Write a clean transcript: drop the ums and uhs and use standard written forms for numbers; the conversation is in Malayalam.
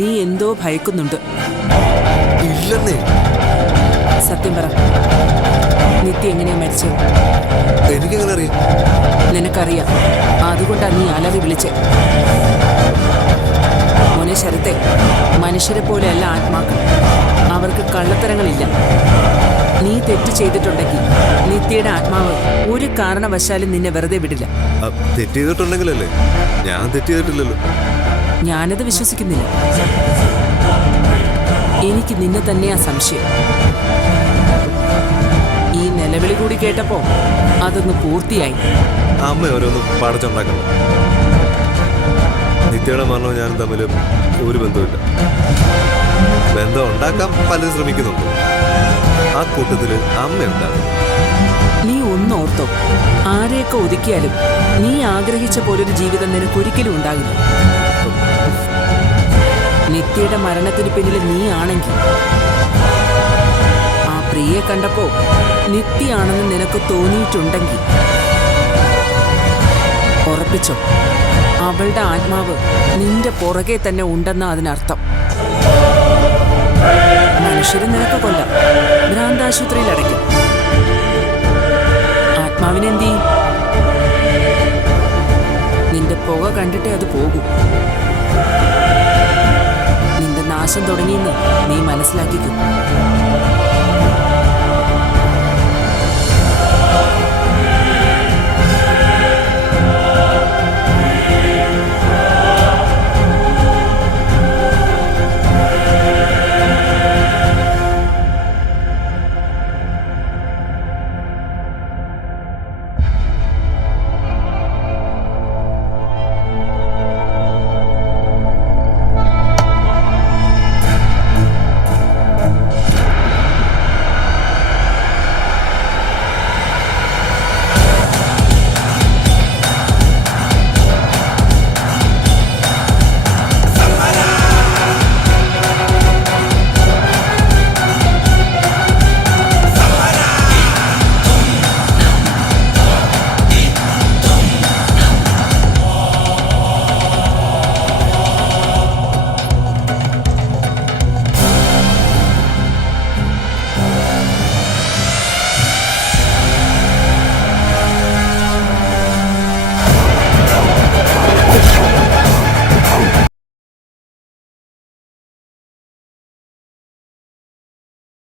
നീ എന്തോ ഭയക്കുന്നുണ്ട്. ഇല്ലെന്നേ. സത്യം പറ, നിത്യ എങ്ങനെയാ മരിച്ചത്? എനിക്കെങ്ങനെ അറിയാം? നിനക്കറിയാം, അതുകൊണ്ടാ നീ അലറി വിളിച്ചേ. മോനെ ശരത്തെ, മനുഷ്യരെ പോലെയല്ല ആത്മാക്കൾ. അവർക്ക് കള്ളത്തരങ്ങളില്ല. നീ തെറ്റ് ചെയ്തിട്ടുണ്ടെങ്കിൽ നിത്യയുടെ ആത്മാവ് ഒരു കാരണവശാലും നിന്നെ വെറുതെ വിടില്ല. തെറ്റ് ചെയ്തിട്ടുണ്ടെങ്കിലല്ലേ? ഞാൻ തെറ്റ് ചെയ്തിട്ടില്ലല്ലോ. ഞാനത് വിശ്വസിക്കുന്നില്ല. എനിക്ക് നിന്നെ തന്നെയാ സംശയം. ഈ നിലവിളി കൂടി കേട്ടപ്പോ അതൊന്ന് പൂർത്തിയായി. അമ്മ ഓരോന്നും പടച്ചുണ്ടാക്കണം. നിത്യയുടെ മരണവും ഞാനും തമ്മിൽ ഒരു ബന്ധമില്ല. ബന്ധം ഉണ്ടാക്കാൻ പലരും ശ്രമിക്കുന്നുണ്ട്. ആ കൂട്ടത്തില് അമ്മയുണ്ടാകും. നീ ഒന്നോർത്തോ, ആരെയൊക്കെ ഒതുക്കിയാലും നീ ആഗ്രഹിച്ച പോലൊരു ജീവിതം നിനക്കൊരിക്കലും ഉണ്ടാകില്ല. നിത്യയുടെ മരണത്തിന് പിന്നിൽ നീ ആണെങ്കിൽ, ആ പ്രിയെ കണ്ടപ്പോ നിത്യയാണെന്ന് നിനക്ക് തോന്നിയിട്ടുണ്ടെങ്കിൽ ഉറപ്പിച്ചോ, അവളുടെ ആത്മാവ് നിന്റെ പുറകെ തന്നെ ഉണ്ടെന്ന അതിനർത്ഥം. മനുഷ്യരെ നിനക്ക് കൊല്ലാം, ഭ്രാന്താശുപത്രിയിൽ അടയ്ക്കും. ആത്മാവിനെന്ത് ചെയ്യും? നിന്റെ പുക കണ്ടിട്ടേ അത് പോകും. നിന്റെ നാശം തുടങ്ങിയെന്ന് നീ മനസ്സിലാക്കിക്കും.